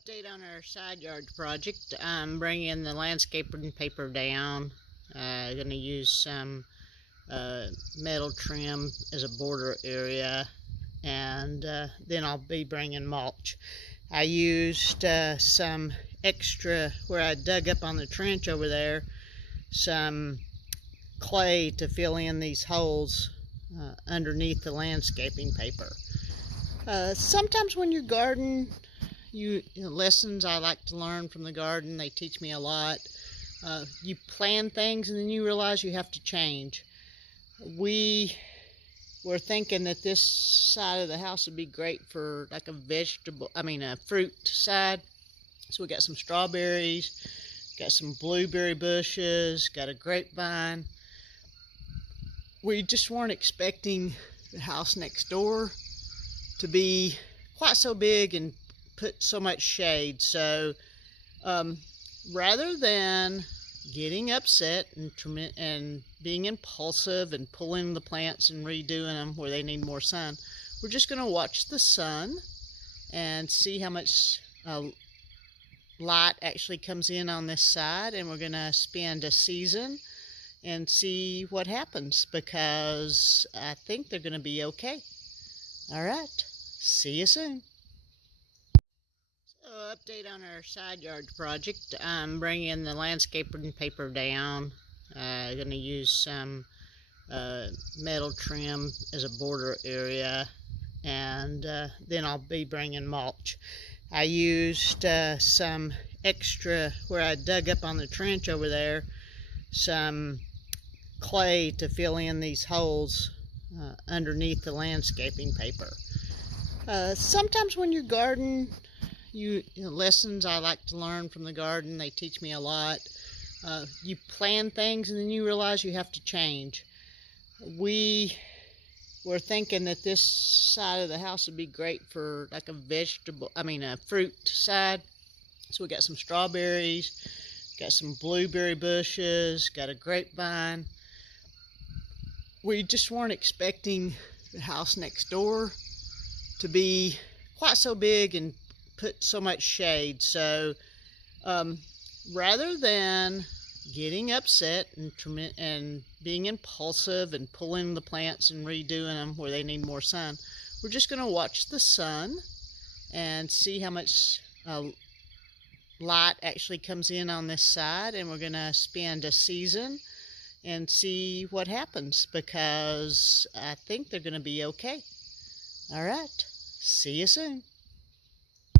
Update on our side yard project. I'm bringing the landscaping paper down. Going to use some metal trim as a border area, and then I'll be bringing mulch. I used some extra, where I dug up on the trench over there, some clay to fill in these holes underneath the landscaping paper. Sometimes when you garden, lessons I like to learn from the garden, they teach me a lot. You plan things and then you realize you have to change. We were thinking that this side of the house would be great for like a fruit side. So we got some strawberries, got some blueberry bushes, got a grapevine. We just weren't expecting the house next door to be quite so big and put so much shade. So rather than getting upset and being impulsive and pulling the plants and redoing them where they need more sun, we're just going to watch the sun and see how much light actually comes in on this side, and we're going to spend a season and see what happens, because I think they're going to be okay. All right, see you soon. So, update on our side yard project. I'm bringing the landscaping paper down. Going to use some metal trim as a border area, and then I'll be bringing mulch. I used some extra, where I dug up on the trench over there, some clay to fill in these holes underneath the landscaping paper. Sometimes when you garden, lessons I like to learn from the garden, they teach me a lot. You plan things and then you realize you have to change. We were thinking that this side of the house would be great for like a fruit side. So we got some strawberries, got some blueberry bushes, got a grapevine. We just weren't expecting the house next door to be quite so big and put so much shade. So rather than getting upset and being impulsive and pulling the plants and redoing them where they need more sun, we're just going to watch the sun and see how much light actually comes in on this side, and we're going to spend a season and see what happens, because I think they're going to be okay. All right, see you soon.